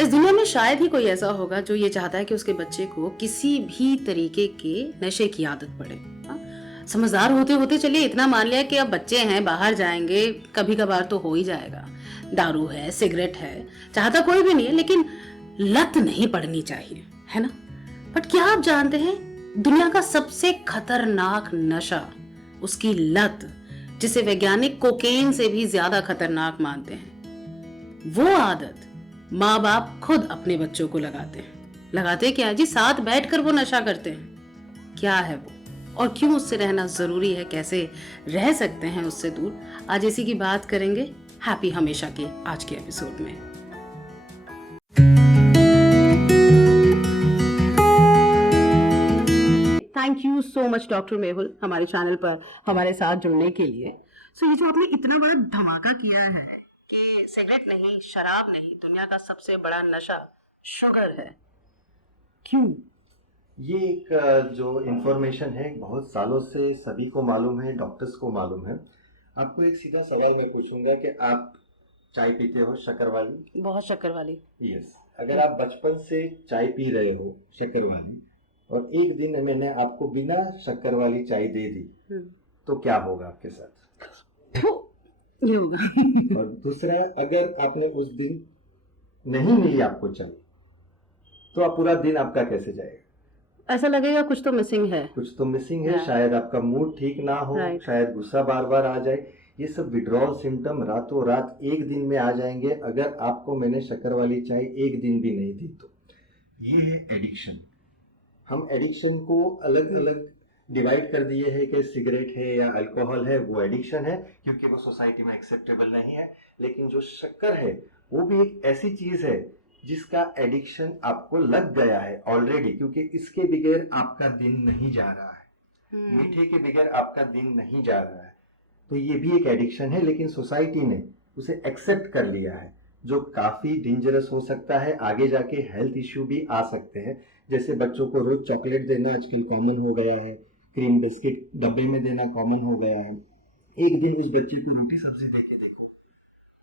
इस दुनिया में शायद ही कोई ऐसा होगा जो ये चाहता है कि उसके बच्चे को किसी भी तरीके के नशे की आदत पड़े। हाँ? समझदार होते होते चलिए इतना मान लिया कि अब बच्चे हैं, बाहर जाएंगे, कभी कभार तो हो ही जाएगा। दारू है, सिगरेट है, चाहता कोई भी नहीं है, लेकिन लत नहीं पड़नी चाहिए, है ना? बट क्या आप जानते हैं, दुनिया का सबसे खतरनाक नशा, उसकी लत, जिसे वैज्ञानिक कोकेन से भी ज्यादा खतरनाक मानते हैं, वो आदत माँ बाप खुद अपने बच्चों को लगाते हैं। लगाते क्या जी? साथ बैठकर वो नशा करते हैं। क्या है वो और क्यों उससे रहना जरूरी है, कैसे रह सकते हैं उससे दूर, आज इसी की बात करेंगे हैप्पी हमेशा के आज के एपिसोड में। Thank you so much doctor Mehul हमारे चैनल पर हमारे साथ जुड़ने के लिए। ये जो आपने इतना बड़ा धमाका किया है कि सिगरेट नहीं, शराब नहीं, दुनिया का सबसे बड़ा नशा शुगर है, क्यों? ये एक जो इन्फॉर्मेशन है बहुत सालों से सभी को मालूम है, डॉक्टर्स को मालूम है। आपको एक सीधा सवाल मैं पूछूंगा कि आप चाय पीते हो शक्कर वाली? बहुत शक्कर वाली। यस। अगर आप बचपन से चाय पी रहे हो शक्कर वाली और एक दिन मैंने आपको बिना शक्कर वाली चाय दे दी, तो क्या होगा आपके साथ? ये होगा। और दूसरा, अगर आपने उस दिन नहीं मिली आपको चाय, तो आप पूरा दिन आपका कैसे जाएगा? ऐसा लगेगा कुछ तो मिसिंग है, कुछ तो मिसिंग है। शायद आपका मूड ठीक ना हो, शायद गुस्सा बार बार आ जाए। ये सब विड्रॉल सिम्टम रातों रात एक दिन में आ जाएंगे अगर आपको मैंने शक्कर वाली चाय एक दिन भी नहीं दी तो। ये है एडिक्शन। हम एडिक्शन को अलग अलग डिवाइड कर दिए है कि सिगरेट है या अल्कोहल है वो एडिक्शन है, क्योंकि वो सोसाइटी में एक्सेप्टेबल नहीं है। लेकिन जो शक्कर है वो भी एक ऐसी चीज है जिसका एडिक्शन आपको लग गया है ऑलरेडी, क्योंकि इसके बगैर आपका दिन नहीं जा रहा है। मीठे के बगैर आपका दिन नहीं जा रहा है, तो ये भी एक एडिक्शन है। लेकिन सोसाइटी ने उसे एक्सेप्ट कर लिया है, जो काफी डेंजरस हो सकता है। आगे जाके हेल्थ इश्यू भी आ सकते हैं। जैसे बच्चों को रोज चॉकलेट देना आजकल कॉमन हो गया है, क्रीम बिस्किट डब्बे में देना कॉमन हो गया है। एक दिन उस बच्चे को रोटी सब्जी दे के देखो,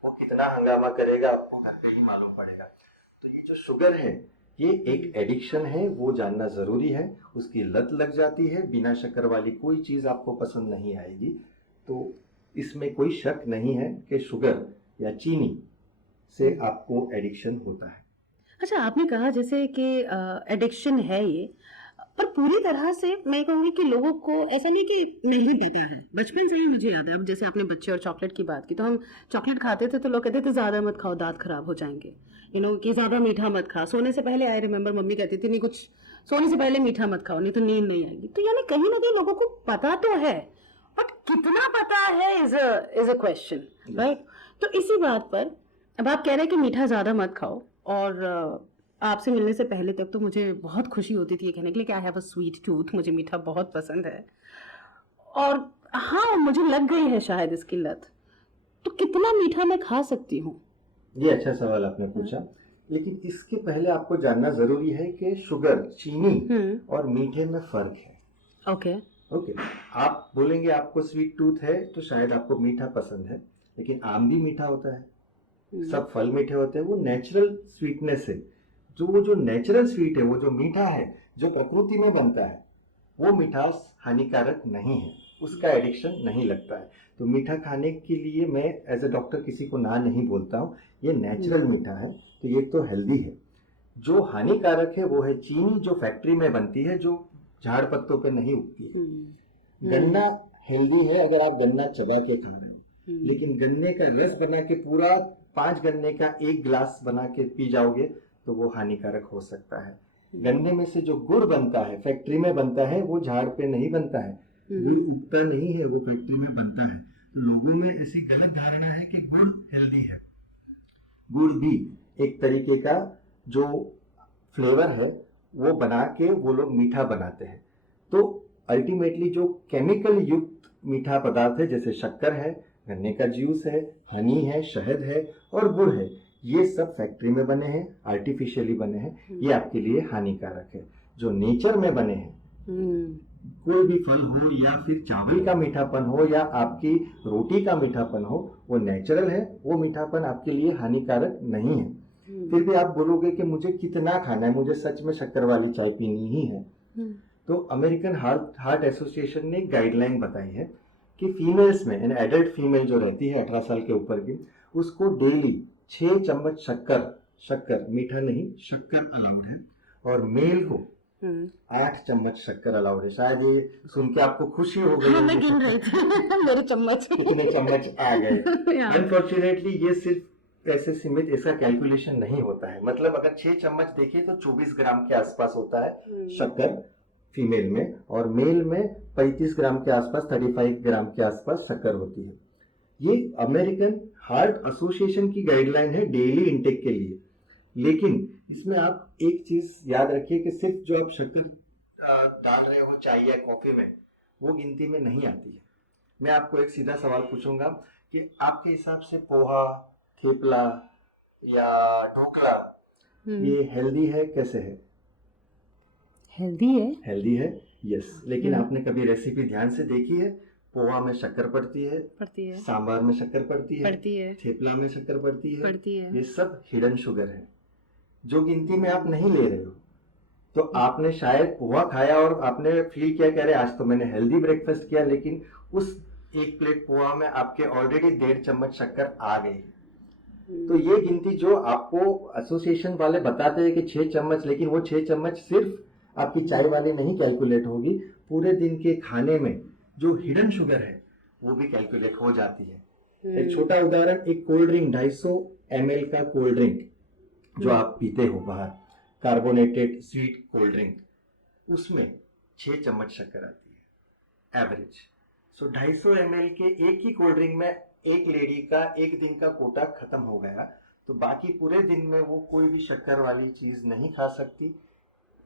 वो कितना हंगामा करेगा आपको घर पे ही मालूम पड़ेगा। तो ये जो शुगर है ये एक एडिक्शन है, वो जानना जरूरी है। उसकी लत लग जाती है, बिना शक्कर वाली कोई चीज आपको पसंद नहीं आएगी। तो इसमें कोई शक नहीं है कि शुगर या चीनी से आपको एडिक्शन होता है। अच्छा, आपने कहा जैसे कि एडिक्शन है ये, पर पूरी तरह से मैं कहूँगी कि लोगों को ऐसा नहीं कि नहीं पता है। बचपन से ही मुझे याद है, अब जैसे आपने बच्चे और चॉकलेट की बात की, तो हम चॉकलेट खाते थे तो लोग कहते थे ज़्यादा मत खाओ, दांत खराब हो जाएंगे, कि ज़्यादा मीठा मत खा, सोने से पहले, आई रिमेंबर मम्मी कहती थी नहीं, कुछ सोने से पहले मीठा मत खाओ नहीं तो नींद नहीं आएगी। तो यानी कहीं ना कहीं लोगों को पता तो है, बट कितना पता है इज अ क्वेश्चन, राइट? तो इसी बात पर अब आप कह रहे हैं कि मीठा ज़्यादा मत खाओ, और आपसे मिलने से पहले तक तो मुझे बहुत खुशी होती थी ये कहने के लिए कि I have a sweet tooth, मुझे मीठा बहुत पसंद है, और हाँ मुझे लग गई है शायद इसकी लत। तो कितना मीठा मैं खा सकती हूँ? ये अच्छा सवाल आपने पूछा, लेकिन इसके पहले आपको जानना जरूरी है कि शुगर, चीनी और मीठे में फर्क है। ओके। आप बोलेंगे आपको स्वीट टूथ है तो शायद आपको मीठा पसंद है, लेकिन आम भी मीठा होता है, सब फल मीठे होते हैं। वो नेचुरल स्वीटनेस है। जो नेचुरल स्वीट है, वो जो मीठा है जो प्रकृति में बनता है, वो मिठास हानिकारक नहीं है, उसका एडिक्शन नहीं लगता है। तो मीठा खाने के लिए मैं एज ए डॉक्टर किसी को ना नहीं बोलता हूँ। ये नेचुरल मीठा है तो ये तो हेल्दी है। जो हानिकारक है वो है चीनी, जो फैक्ट्री में बनती है, जो झाड़ पत्तों पे नहीं उगती है। गन्ना हेल्दी है अगर आप गन्ना चबा के खा रहे हो, लेकिन गन्ने का रस बना के पूरा 5 गन्ने का 1 गिलास बना के पी जाओगे तो वो हानिकारक हो सकता है। गन्ने में से जो गुड़ बनता है, फैक्ट्री में बनता है, वो झाड़ पे नहीं बनता है, गुड़ उगता नहीं है, वो फैक्ट्री में बनता है। तो लोगों में ऐसी गलत धारणा है कि गुड़ हेल्दी है। गुड़ भी एक तरीके का जो फ्लेवर है वो बना के वो लोग मीठा बनाते हैं। तो अल्टीमेटली जो केमिकल युक्त मीठा पदार्थ है, जैसे शक्कर है, गन्ने का जूस है, हनी है, शहद है और गुड़ है, ये सब फैक्ट्री में बने हैं, आर्टिफिशियली बने हैं, ये आपके लिए हानिकारक है। जो नेचर में बने हैं, कोई भी फल हो या फिर चावल का मीठापन हो या आपकी रोटी का मीठापन हो, वो नेचुरल है, वो मीठापन आपके लिए हानिकारक नहीं है। फिर भी आप बोलोगे कि मुझे कितना खाना है, मुझे सच में शक्कर वाली चाय पीनी ही है। तो अमेरिकन हार्ट एसोसिएशन ने एक गाइडलाइन बताई है कि फीमेल्स में, यानी एडल्ट फीमेल जो रहती है 18 साल के ऊपर की, उसको डेली 6 चम्मच शक्कर मीठा नहीं शक्कर अलाउड है, और मेल को 8 चम्मच शक्कर अलाउड है। शायद ये सुन के आपको खुशी हो गई। हाँ, मैं गिन रही थी मेरे चम्मच कितने चम्मच आ गए। अनफॉर्चुनेटली ये सिर्फ ऐसे सीमित, इसका कैलकुलेशन नहीं होता है। मतलब अगर 6 चम्मच देखिए तो 24 ग्राम के आसपास होता है शक्कर फीमेल में, और मेल में 35 ग्राम के आसपास, 35 ग्राम के आसपास शक्कर होती है। ये अमेरिकन हार्ट एसोसिएशन की गाइडलाइन है डेली इंटेक के लिए। लेकिन इसमें आप एक चीज याद रखिए कि सिर्फ जो आप शक्कर डाल रहे हो चाय या कॉफी में, वो गिनती में नहीं आती है। मैं आपको एक सीधा सवाल पूछूंगा कि आपके हिसाब से पोहा, थेपला या ढोकला ये हेल्दी है, कैसे है? हेल्दी है, यस। लेकिन आपने कभी रेसिपी ध्यान से देखी है? पोहा में शक्कर पड़ती है, सांभर में शक्कर पड़ती है, थेपला में शक्कर पड़ती है। ये सब हिडन शुगर है जो गिनती में आप नहीं ले रहे हो। तो आपने शायद पोहा खाया और आपने फील किया कि अरे आज तो मैंने हेल्दी ब्रेकफास्ट किया, लेकिन उस एक प्लेट पोहा में आपके ऑलरेडी 1.5 चम्मच शक्कर आ गई। तो ये गिनती जो आपको एसोसिएशन वाले बताते हैं कि 6 चम्मच, लेकिन वो 6 चम्मच सिर्फ आपकी चाय वाली नहीं कैलकुलेट होगी, पूरे दिन के खाने में जो हिडन शुगर है वो भी कैलकुलेट हो जाती है। एक छोटा उदाहरण, एक कोल्ड ड्रिंक 250 ml का कोल्ड ड्रिंक जो आप पीते हो बाहर, कार्बोनेटेड स्वीट कोल्ड ड्रिंक, उसमें 6 चम्मच शक्कर आती है एवरेज। सो 250 ml के एक ही कोल्ड ड्रिंक में एक लेडी का एक दिन का कोटा खत्म हो गया, तो बाकी पूरे दिन में वो कोई भी शक्कर वाली चीज नहीं खा सकती।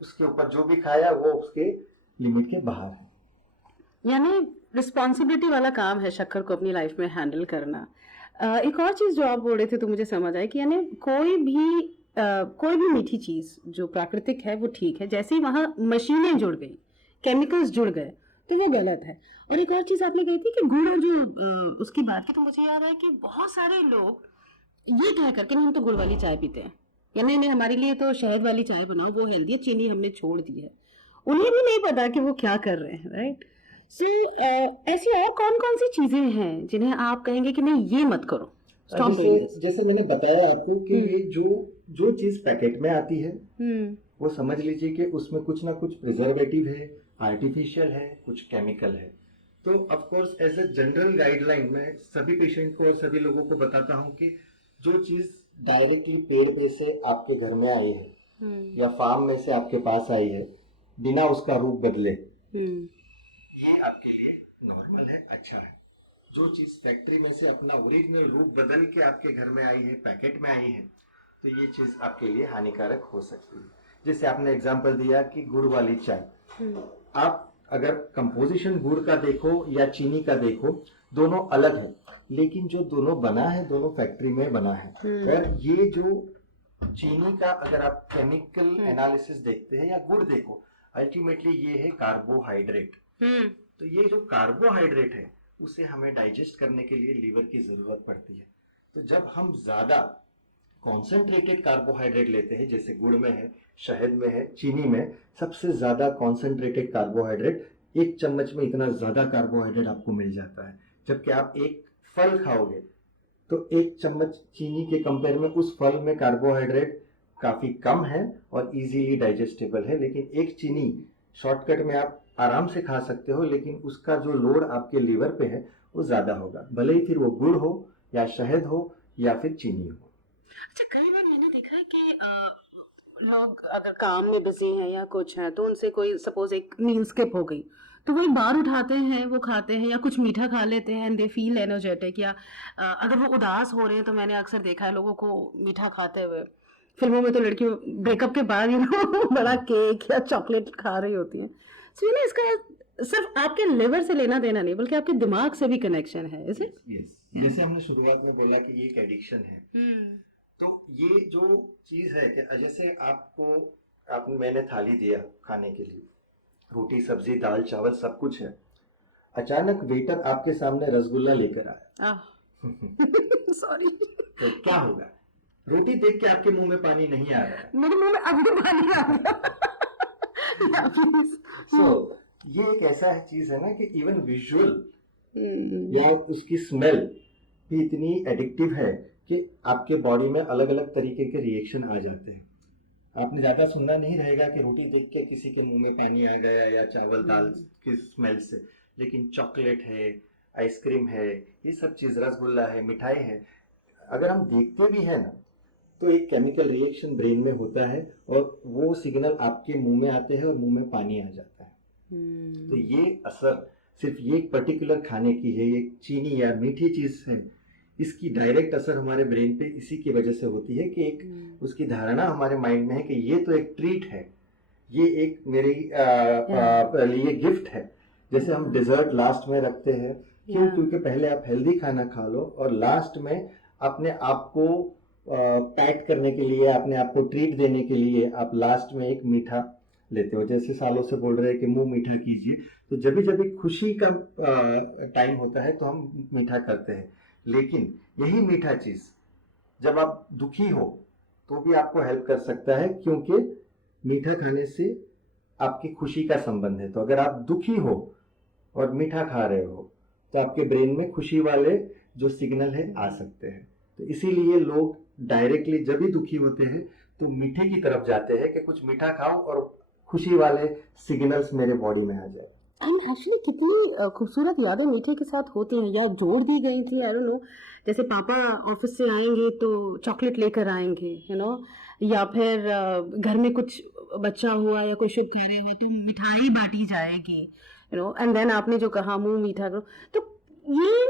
उसके ऊपर जो भी खाया वो उसके लिमिट के बाहर है। यानी रिस्पॉन्सिबिलिटी वाला काम है शक्कर को अपनी लाइफ में हैंडल करना। एक और चीज जो आप बोल रहे थे तो मुझे समझ आई कि यानी कोई भी मीठी चीज जो प्राकृतिक है वो ठीक है, जैसे ही वहां मशीनें जुड़ गई, केमिकल्स जुड़ गए, तो वो गलत है। और एक और चीज आपने कही थी कि गुड़, और जो उसकी बात की, तो मुझे याद है कि बहुत सारे लोग ये कह करके नहीं हम तो गुड़ वाली चाय पीते हैं, यानी नहीं हमारे लिए तो शहद वाली चाय बनाओ, वो हेल्दी है, चीनी हमने छोड़ दी है। उन्हें भी नहीं पता कि वो क्या कर रहे हैं, राइट? सो ऐसी और कौन कौन सी चीजें हैं जिन्हें आप कहेंगे कि नहीं ये मत करो, स्टॉप डूइंग दिस? जैसे मैंने बताया आपको कि ये जो चीज पैकेट में आती है वो समझ लीजिए कि उसमें कुछ ना कुछ प्रिजर्वेटिव है, आर्टिफिशियल है, कुछ केमिकल है। तो of course as a general guideline मैं सभी पेशेंट को और सभी लोगों को बताता हूँ कि जो चीज डायरेक्टली पेड़ पे से आपके घर में आई है या फार्म में से आपके पास आई है, बिना उसका रूप बदले, ये आपके लिए नॉर्मल है, अच्छा है। जो चीज फैक्ट्री में से अपना ओरिजिनल रूप बदल के आपके घर में आई है, पैकेट में आई है, तो ये चीज आपके लिए हानिकारक हो सकती है। जैसे आपने एग्जांपल दिया कि गुड़ वाली चाय, आप अगर कंपोजिशन गुड़ का देखो या चीनी का देखो, दोनों अलग है, लेकिन जो दोनों बना है दोनों फैक्ट्री में बना है। और ये जो चीनी का अगर आप केमिकल एनालिसिस देखते हैं या गुड़ देखो, अल्टीमेटली ये है कार्बोहाइड्रेट। तो ये जो कार्बोहाइड्रेट है उसे हमें डाइजेस्ट करने के लिए लीवर की जरूरत पड़ती है। तो जब हम ज्यादा कॉन्सेंट्रेटेड कार्बोहाइड्रेट लेते हैं, जैसे गुड़ में है, शहद में है, चीनी में सबसे ज्यादा कॉन्सेंट्रेटेड कार्बोहाइड्रेट, 1 चम्मच में इतना ज्यादा कार्बोहाइड्रेट आपको मिल जाता है। जबकि आप एक फल खाओगे तो 1 चम्मच चीनी के कंपेयर में उस फल में कार्बोहाइड्रेट काफी कम है और इजीली डाइजेस्टेबल है। लेकिन एक चीनी शॉर्टकट में आप आराम से खा सकते हो, लेकिन उसका जो लोड आपके लीवर पे है वो ज्यादा होगा, भले ही फिर वो गुड़ हो या शहद हो या फिर चीनी हो। अच्छा, कई बार मैंने देखा है कि लोग अगर काम में बिजी हैं या कुछ है, तो उनसे कोई सपोज एक मील स्किप हो गई, तो वो एक बार उठाते हैं, वो खाते हैं या कुछ मीठा खा लेते हैं, एंड दे फील एनर्जेटिक। या अगर वो उदास हो रहे हैं, तो मैंने अक्सर देखा है लोगों को मीठा खाते हुए। फिल्मों में तो लड़कियों ब्रेकअप के बाद बड़ा केक या चॉकलेट खा रही होती हैं। सो ये ना, इसका सिर्फ आपके लिवर से लेना देना नहीं, बल्कि आपके दिमाग से भी कनेक्शन है, इज इट? जैसे हमने शुरुआत में बोला कि ये एक एडिक्शन है। तो ये जो चीज है कि जैसे मैंने थाली दिया खाने के लिए, रोटी सब्जी दाल चावल सब कुछ है, अचानक वेटर आपके सामने रसगुल्ला लेकर आया, सॉरी, तो क्या होगा? रोटी देख के आपके मुंह में पानी नहीं आ रहा है? मेरे मुंह में अभी पानी आ गया। प्लीज। सो ये एक ऐसा चीज है ना कि इवन विजुअल या उसकी स्मेल भी इतनी एडिक्टिव है कि आपके बॉडी में अलग अलग तरीके के रिएक्शन आ जाते हैं। आपने ज्यादा सुनना नहीं रहेगा कि रोटी देख के किसी के मुंह में पानी आ गया या चावल दाल की स्मेल से, लेकिन चॉकलेट है, आइसक्रीम है, ये सब चीज, रसगुल्ला है, मिठाई है, अगर हम देखते भी है ना तो एक केमिकल रिएक्शन ब्रेन में होता है और वो सिग्नल आपके मुंह में आते हैं और मुंह में पानी आ जाता है। तो ये असर सिर्फ ये एक पर्टिकुलर खाने की है, ये चीनी या मीठी चीज है, इसकी डायरेक्ट असर हमारे ब्रेन पे इसी की वजह से होती है कि एक उसकी धारणा हमारे माइंड में है कि ये तो एक ट्रीट है, ये एक मेरे लिए गिफ्ट है। जैसे हम डिजर्ट लास्ट में रखते हैं, क्यों? क्योंकि पहले आप हेल्दी खाना खा लो और लास्ट में अपने आप को पैट करने के लिए, अपने आप को ट्रीट देने के लिए आप लास्ट में एक मीठा लेते हो। जैसे सालों से बोल रहे हैं कि मुंह मीठा कीजिए, तो जब भी खुशी का टाइम होता है तो हम मीठा करते हैं। लेकिन यही मीठा चीज जब आप दुखी हो तो भी आपको हेल्प कर सकता है, क्योंकि मीठा खाने से आपकी खुशी का संबंध है। तो अगर आप दुखी हो और मीठा खा रहे हो तो आपके ब्रेन में खुशी वाले जो सिग्नल है आ सकते हैं। तो इसीलिए लोग डायरेक्टली जब भी दुखी होते हैं तो मीठे की तरफ जाते हैं कि कुछ मीठा खाओ और खुशी वाले सिग्नल्स मेरे बॉडी में आ जाए। एंड एक्चुअली कितनी खूबसूरत यादें मीठे के साथ होती हैं या जोड़ दी गई थी। आई डोंट नो, जैसे पापा ऑफिस से आएंगे तो चॉकलेट लेकर आएंगे, यू नो, या फिर घर में कुछ बच्चा हुआ या कोई शुभ कार्य हुआ तो मिठाई बांटी जाएगी, यू नो, एंड देन आपने जो कहा मुंह मीठा करो। तो ये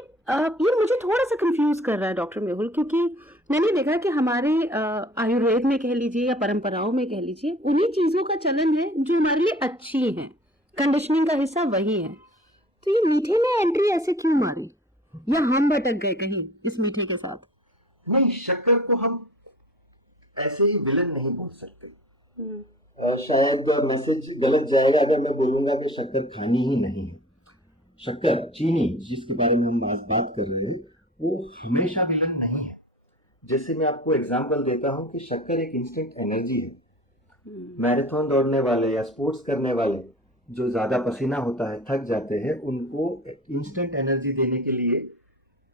मुझे थोड़ा सा कंफ्यूज कर रहा है डॉक्टर मेहुल, क्योंकि मैंने देखा कि हमारे आयुर्वेद में कह लीजिए या परंपराओं में कह लीजिए, उन्हीं चीजों का चलन है जो हमारे लिए अच्छी हैं, कंडीशनिंग का हिस्सा वही है। तो ये मीठे में एंट्री ऐसे क्यों मारी, या हम भटक गए कहीं इस मीठे के साथ? नहीं, शक्कर को हम ऐसे ही विलन नहीं बोल सकते। शायद मैसेज गलत जाएगा अगर मैं बोलूंगा कि शक्कर खानी ही नहीं है। शक्कर, चीनी, जिसके बारे में हम आज बात कर रहे हैं, वो हमेशा विलन नहीं है। जैसे मैं आपको एग्जांपल देता हूं कि शक्कर एक इंस्टेंट एनर्जी है। मैराथन दौड़ने वाले या स्पोर्ट्स करने वाले जो ज़्यादा पसीना होता है, थक जाते हैं, उनको इंस्टेंट एनर्जी देने के लिए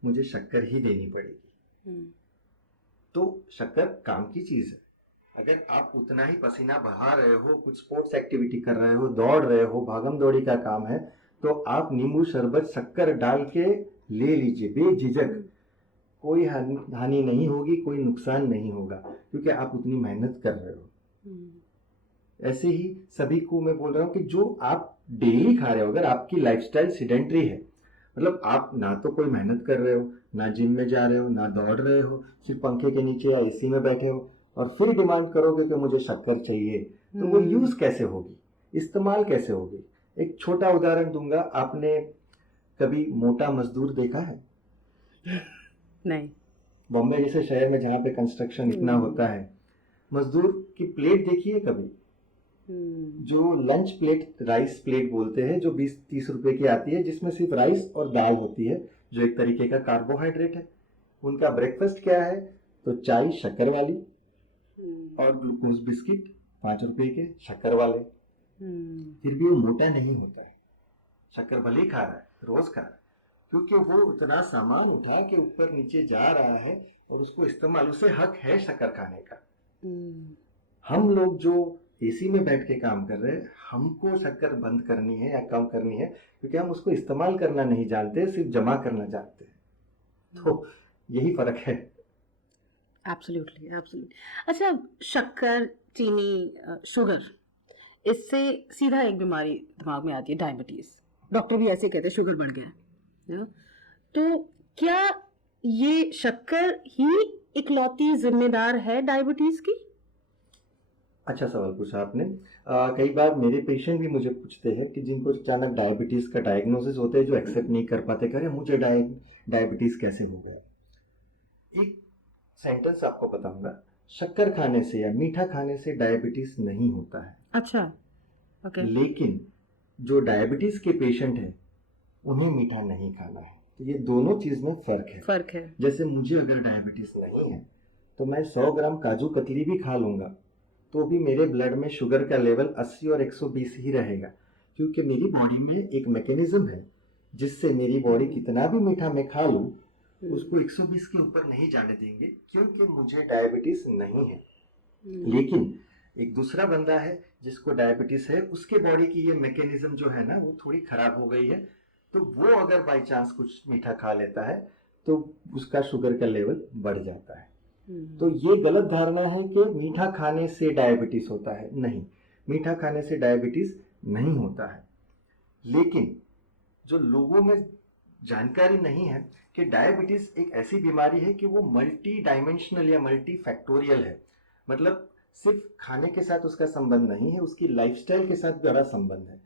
मुझे शक्कर ही देनी पड़ेगी। तो शक्कर काम की चीज़ है। अगर आप उतना ही पसीना बहा रहे हो, कुछ स्पोर्ट्स एक्टिविटी कर रहे हो, दौड़ रहे हो, भागम दौड़ी का काम है, तो आप नींबू शरबत शक्कर डाल के ले लीजिए बेझिझक। कोई हानि नहीं होगी, कोई नुकसान नहीं होगा, क्योंकि आप उतनी मेहनत कर रहे हो। ऐसे ही सभी को मैं बोल रहा हूँ कि जो आप डेली खा रहे हो, अगर आपकी लाइफस्टाइल सीडेंटरी है, मतलब आप ना तो कोई मेहनत कर रहे हो, ना जिम में जा रहे हो, ना दौड़ रहे हो, सिर्फ पंखे के नीचे या एसी में बैठे हो, और फिर डिमांड करोगे कि मुझे शक्कर चाहिए, तो वो यूज कैसे होगी, इस्तेमाल कैसे होगी? एक छोटा उदाहरण दूंगा। आपने कभी मोटा मजदूर देखा है? नहीं। बॉम्बे जैसे शहर में जहाँ पे कंस्ट्रक्शन इतना होता है, मजदूर की प्लेट देखिए कभी? जो लंच प्लेट, राइस प्लेट बोलते हैं, जो 20-30 रुपए की आती है, जिसमें सिर्फ राइस और दाल होती है, जो एक तरीके का कार्बोहाइड्रेट है। उनका ब्रेकफास्ट क्या है? तो चाय शक्कर वाली और ग्लूकोज बिस्किट 5 रुपए के शक्कर वाले। फिर भी वो मोटा नहीं होता है। शक्कर भले ही खा रहा है, रोज खा रहा है, क्योंकि वो उतना सामान उठा के ऊपर नीचे जा रहा है और उसको इस्तेमाल, उसे हक है शक्कर खाने का। हम लोग जो एसी में बैठ के काम कर रहे हैं, हमको शक्कर बंद करनी है या कम करनी है, क्योंकि हम उसको इस्तेमाल करना नहीं जानते, सिर्फ जमा करना जानते हैं। तो यही फर्क है। Absolutely, absolutely. अच्छा, शक्कर, चीनी, शुगर, इससे सीधा एक बीमारी दिमाग में आती है, डायबिटीज। डॉक्टर भी ऐसे कहते हैं शुगर बढ़ गया है। तो क्या ये शक्कर ही इकलौती जिम्मेदार है डायबिटीज की? अच्छा सवाल पूछा आपने। कई बार मेरे पेशेंट भी मुझे पूछते हैं कि जिनको अचानक डायबिटीज का डायग्नोसिस होता है, जो एक्सेप्ट नहीं कर पाते, कह रहे मुझे डायबिटीज कैसे हो गया। एक सेंटेंस आपको बताऊंगा, शक्कर खाने से या मीठा खाने से डायबिटीज नहीं होता है। अच्छा, ओके। लेकिन जो डायबिटीज के पेशेंट हैं, उन्हें मीठा नहीं खाना है। तो ये दोनों चीज में फर्क है। फर्क है। जैसे मुझे अगर डायबिटीज नहीं है तो मैं 100 ग्राम काजू कतली भी खा लूँगा तो भी मेरे ब्लड में शुगर का लेवल 80 और 120 ही रहेगा, क्योंकि मेरी बॉडी में एक मैकेनिज्म है जिससे मेरी बॉडी कितना भी मीठा मैं खा लूँ उसको 120 के ऊपर नहीं जाने देंगे, क्योंकि मुझे डायबिटीज नहीं है। लेकिन एक दूसरा बंदा है जिसको डायबिटीज है, उसके बॉडी की ये मैकेनिज्म जो है ना वो थोड़ी खराब हो गई है, तो वो अगर बाई चांस कुछ मीठा खा लेता है तो उसका शुगर का लेवल बढ़ जाता है। तो ये गलत धारणा है कि मीठा खाने से डायबिटीज होता है। नहीं, मीठा खाने से डायबिटीज नहीं होता है। लेकिन जो लोगों में जानकारी नहीं है कि डायबिटीज एक ऐसी बीमारी है कि वो मल्टी डायमेंशनल या मल्टी फैक्टोरियल है। मतलब सिर्फ खाने के साथ उसका संबंध नहीं है, उसकी लाइफस्टाइल के साथ बड़ा संबंध है।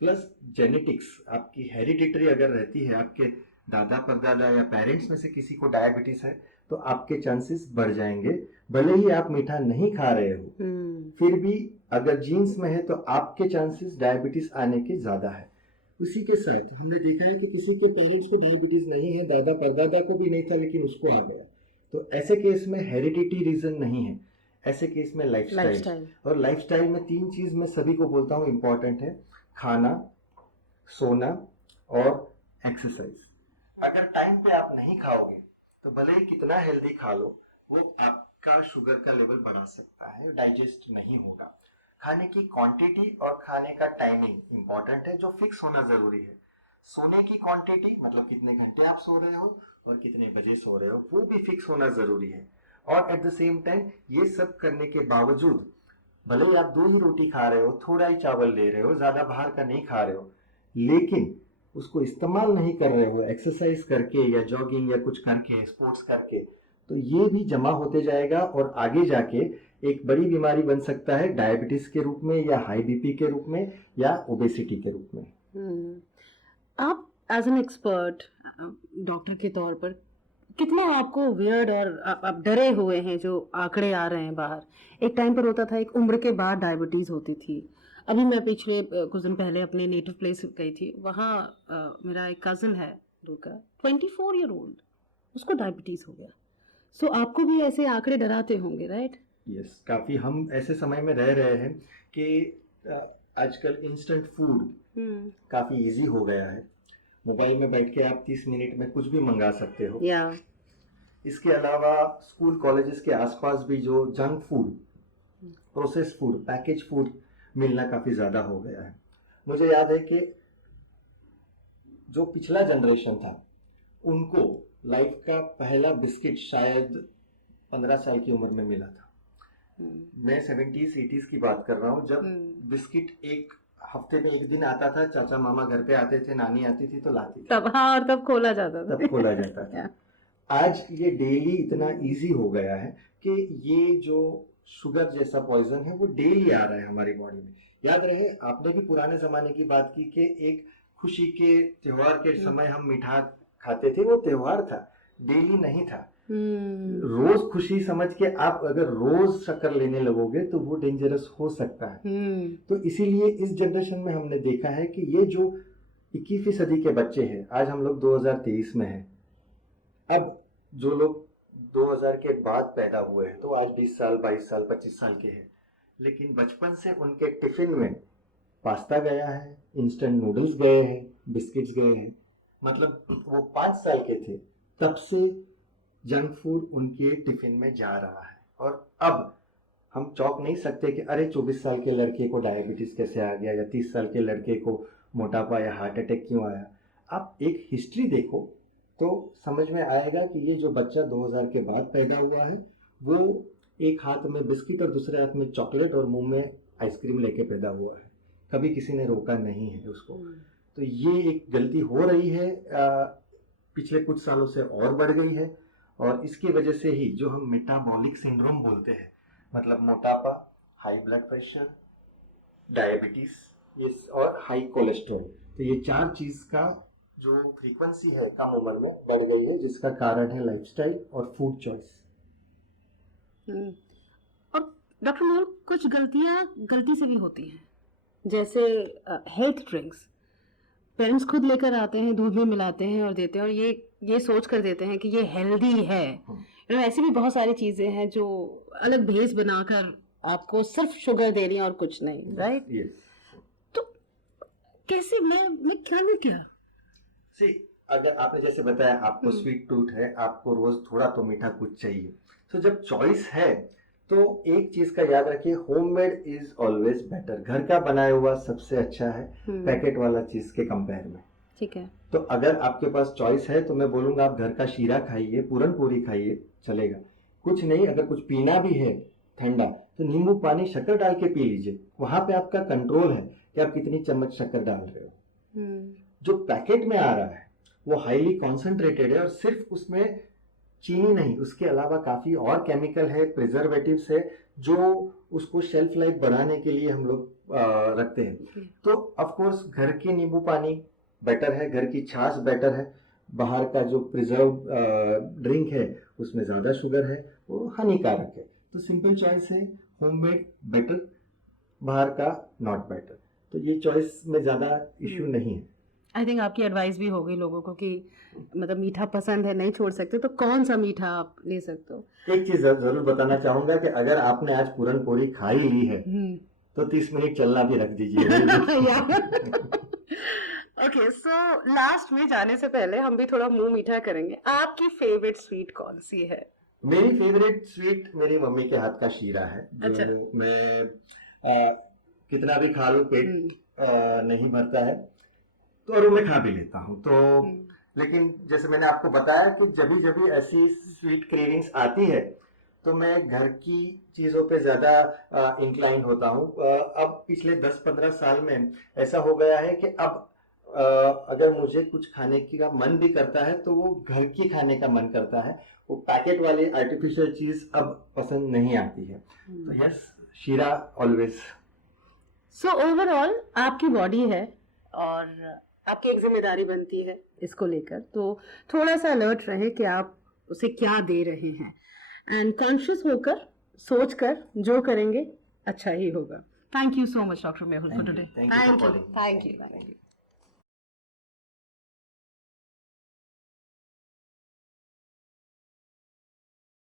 प्लस जेनेटिक्स, आपकी हेरिडिटरी अगर रहती है, आपके दादा परदादा या पेरेंट्स में से किसी को डायबिटीज है तो आपके चांसेस बढ़ जाएंगे। भले ही आप मीठा नहीं खा रहे हो, फिर भी अगर जीन्स में है तो आपके चांसेस डायबिटीज आने के ज्यादा है। उसी के साथ हमने देखा है कि किसी के पेरेंट्स को डायबिटीज नहीं है, दादा परदादा को भी नहीं था लेकिन उसको आ गया। तो ऐसे केस में हेरिडिटी रीजन नहीं है, ऐसे केस में लाइफस्टाइल। और लाइफस्टाइल में 3 चीज मैं सभी को बोलता हूँ इंपॉर्टेंट है: खाना, सोना और एक्सरसाइज। अगर टाइम पे आप नहीं खाओगे तो भले ही कितना हेल्दी खा लो, वो आपका शुगर का लेवल बढ़ा सकता है, डाइजेस्ट नहीं होगा। खाने की क्वांटिटी और खाने का टाइमिंग इंपॉर्टेंट है, जो फिक्स होना जरूरी है। सोने की क्वांटिटी मतलब कितने घंटे आप सो रहे हो और कितने बजे सो रहे हो, वो भी फिक्स होना जरूरी है। और एट द सेम टाइम ये सब करने के बावजूद भले ही आप 2 ही रोटी खा रहे हो, थोड़ा ही चावल ले रहे हो, ज्यादा बाहर का नहीं खा रहे हो, लेकिन उसको इस्तेमाल नहीं कर रहे हो एक्सरसाइज करके या जॉगिंग या कुछ करके, स्पोर्ट्स करके, तो ये भी जमा होते जाएगा और आगे जाके एक बड़ी बीमारी बन सकता है, डायबिटीज के रूप में या हाई बीपी के रूप में या ओबेसिटी के रूप में। आप एज एन एक्सपर्ट डॉक्टर के तौर पर कितना आपको वियर्ड और आप डरे हुए हैं जो आंकड़े आ रहे हैं बाहर? एक टाइम पर होता था, एक उम्र के बाद डायबिटीज होती थी। अभी मैं पिछले कुछ दिन पहले अपने नेटिव प्लेस गई थी, वहाँ मेरा एक कज़न है दूर का, 24 ईयर ओल्ड, उसको डायबिटीज हो गया। सो आपको भी ऐसे आंकड़े डराते होंगे, राइट? यस, काफी हम ऐसे समय में रह रहे हैं कि आजकल इंस्टेंट फूड काफी इजी हो गया है। मोबाइल में बैठ के आप 30 मिनट में कुछ भी मंगा सकते हो। इसके अलावा स्कूल कॉलेजेस के आसपास भी जो junk food, process food, package food मिलना काफी ज्यादा हो गया है। मुझे याद है कि जो पिछला जनरेशन था उनको लाइफ का पहला बिस्किट शायद 15 साल की उम्र में मिला था। मैं 70s 80s की बात कर रहा हूँ, जब बिस्किट एक हफ्ते में एक दिन आता था, चाचा मामा घर पे आते थे, नानी आती थी तो लाती थी तब। हाँ, और तब खोला जाता था। आज ये डेली इतना इजी हो गया है कि ये जो शुगर जैसा पॉइजन है वो डेली आ रहा है हमारी बॉडी में। याद रहे, आपने भी पुराने जमाने की बात की कि एक खुशी के त्योहार के समय हम मिठाई खाते थे, वो त्योहार था, डेली नहीं था। रोज खुशी समझ के आप अगर रोज शक्कर लेने लगोगे तो वो डेंजरस हो सकता है। तो इसीलिए इस जनरेशन में हमने देखा है कि ये जो 21वीं सदी के बच्चे हैं, आज हम लोग 2023 में हैं, अब जो लोग 2000 के बाद पैदा हुए हैं तो आज 20 साल 22 साल 25 साल के हैं, लेकिन बचपन से उनके टिफिन में पास्ता गया है, इंस्टेंट नूडल्स गए हैं, बिस्किट्स गए हैं। मतलब वो 5 साल के थे तब से जंक फूड उनके टिफिन में जा रहा है। और अब हम चौंक नहीं सकते कि अरे 24 साल के लड़के को डायबिटीज कैसे आ गया, या 30 साल के लड़के को मोटापा या हार्ट अटैक क्यों आया। आप एक हिस्ट्री देखो तो समझ में आएगा कि ये जो बच्चा 2000 के बाद पैदा हुआ है वो एक हाथ में बिस्किट और दूसरे हाथ में चॉकलेट और मुंह में आइसक्रीम लेके पैदा हुआ है, कभी किसी ने रोका नहीं है उसको। तो ये एक गलती हो रही है, पिछले कुछ सालों से और बढ़ गई है, और इसकी वजह से ही जो हम मेटाबॉलिक सिंड्रोम बोलते हैं, मतलब मोटापा, हाई ब्लड प्रेशर, डायबिटीज और हाई कोलेस्ट्रॉल, तो ये 4 चीज का जो फ्रीक्वेंसी है कम उम्र में बढ़ गई है, जिसका कारण है लाइफस्टाइल और फूड चॉइस। और डॉक्टर मोहन, कुछ गलतियां गलती से भी होती हैं, जैसे हेल्थ ड्रिंक्स पेरेंट्स खुद लेकर आते हैं, दूध में मिलाते हैं और देते हैं, और ये सोच कर देते हैं कि ये हेल्दी है, ऐसी भी बहुत सारी चीजें हैं जो अलग भेस बनाकर आपको सिर्फ शुगर दे रही हैं और कुछ नहीं, राइट? यस। तो कैसे मैं क्या सी, अगर आपने जैसे बताया आपको हम्म। स्वीट टूथ है, आपको रोज थोड़ा तो मीठा कुछ चाहिए, तो जब चॉइस है तो एक चीज का याद रखिए, होममेड इज ऑलवेज बेटर। घर का बनाया हुआ सबसे अच्छा है पैकेट वाला चीज के कंपेयर में। ठीक है। तो अगर आपके पास चॉइस है तो मैं बोलूंगा आप घर का शीरा खाइए, पूरन पूरी खाइए, चलेगा। कुछ नहीं, अगर कुछ पीना भी है ठंडा तो नींबू पानी शक्कर डाल के पी लीजिए, वहां पे आपका कंट्रोल है कि आप कितनी चम्मच शक्कर डाल रहे हो। जो पैकेट में आ रहा है वो हाईली कॉन्सेंट्रेटेड है और सिर्फ उसमें चीनी नहीं, उसके अलावा काफी और केमिकल है, प्रिजर्वेटिव्स है, जो उसको शेल्फ लाइफ बढ़ाने के लिए हम लोग रखते हैं। तो ऑफ कोर्स घर की नींबू पानी बेटर है, घर की छाछ बेटर है। बाहर का जो प्रिजर्व ड्रिंक है उसमें ज्यादा शुगर है, वो हानिकारक है। तो सिंपल चॉइस है, होममेड बेटर, बाहर का नॉट बेटर। तो ये चॉइस में ज्यादा इश्यू नहीं है। आई थिंक आपकी एडवाइस भी होगी लोगों को कि मतलब मीठा पसंद है, नहीं छोड़ सकते, तो कौन सा मीठा आप ले सकते हो? एक चीज जरूर बताना चाहूंगा कि अगर आपने आज पूरन पूरी खा ही ली है तो 30 मिनट चलना भी रख दीजिए। ओके, सो लास्ट में जाने से पहले हम भी थोड़ा मुंह मीठा करेंगे। आपकी फेवरेट स्वीट कौन सी है? मेरी फेवरेट स्वीट मेरी मम्मी के हाथ का शीरा है, जो अच्छा। मैं कितना भी खा लूं पेट नहीं भरता है, तो और मैं खा भी लेता हूँ। तो लेकिन जैसे मैंने आपको बताया कि जब जब ऐसी स्वीट क्रेविंग्स आती है तो मैं घर की चीजों पे ज्यादा इंक्लाइन होता हूँ। अब पिछले 10-15 साल में ऐसा हो गया है कि अब अगर मुझे कुछ खाने का मन भी करता है तो वो घर की खाने का मन करता है, वो पैकेट वाली आर्टिफिशियल चीज अब पसंद नहीं आती है। तो यस, शीरा ऑलवेज। सो ओवरऑल आपकी बॉडी है और आपकी एक जिम्मेदारी बनती है इसको लेकर, तो थोड़ा सा अलर्ट रहे कि आप उसे क्या दे रहे हैं, एंड कॉन्शियस होकर सोच कर जो करेंगे अच्छा ही होगा। Thank you so much doctor Mehul for today. Thank you for calling. Thank you.